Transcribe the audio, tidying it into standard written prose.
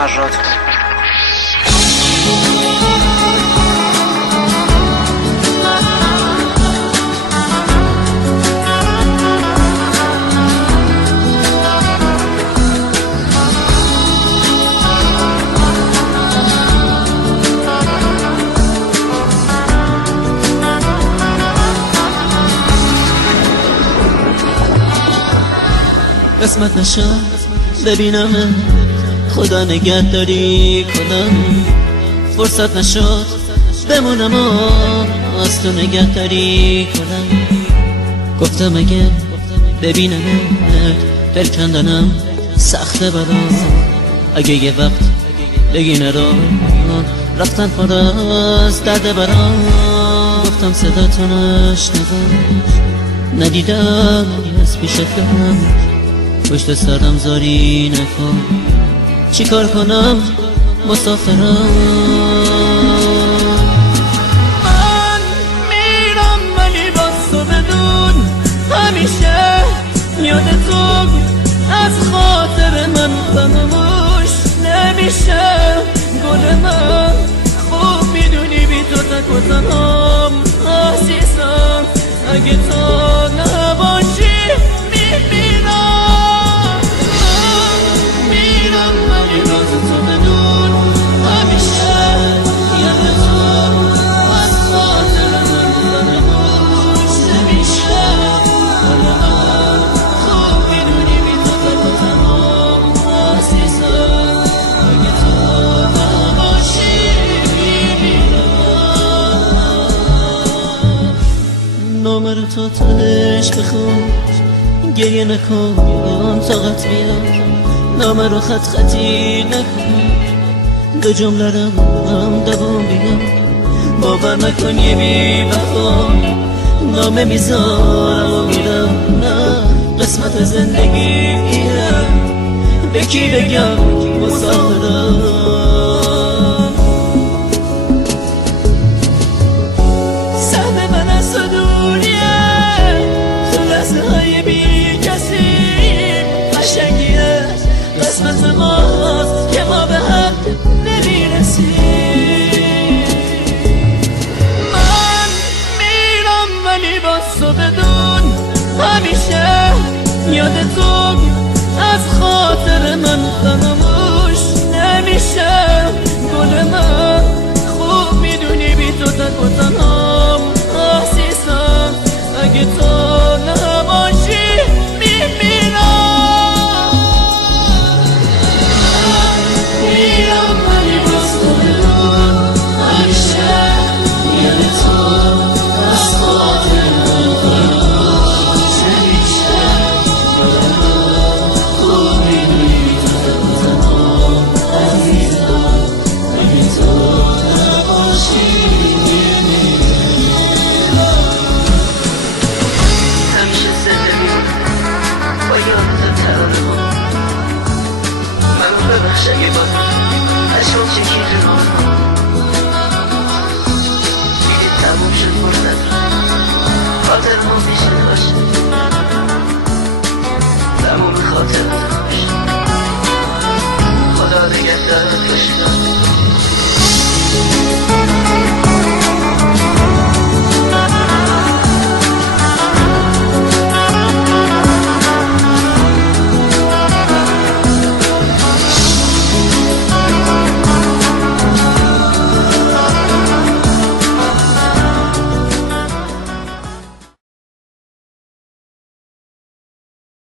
فراد. قسمت نشد ببینم خدا نگهداری کنم، فرصت نشد بمونم از تو نگهداری کنم. گفتم اگه ببینم دل کندنم سخته برام، اگه یه وقت بگی نرو رفتن پر از درد برام. گفتم صدا تو نشنوم، ندیدم از پیشت کنم، پشت سرم زاری نکن، چی کار کنم مسافرم. من میرم ولی باز تو بدون همیشه یاد تو از خاطر من فراموش نمیشه. گل من خوب میدونی بی تو تک و تنهام عزیزم، اگه تو نباشی میمیرم. نامه رو تو تهش بخون، گریه نکن طاقت بیار، نامه رو خط خطی نکن، دو جمله رو هم دوام بیار. باور نکن یه بی وفا نامه میذارم و میرم، نه قسمت زندگی ایره، به کی بگم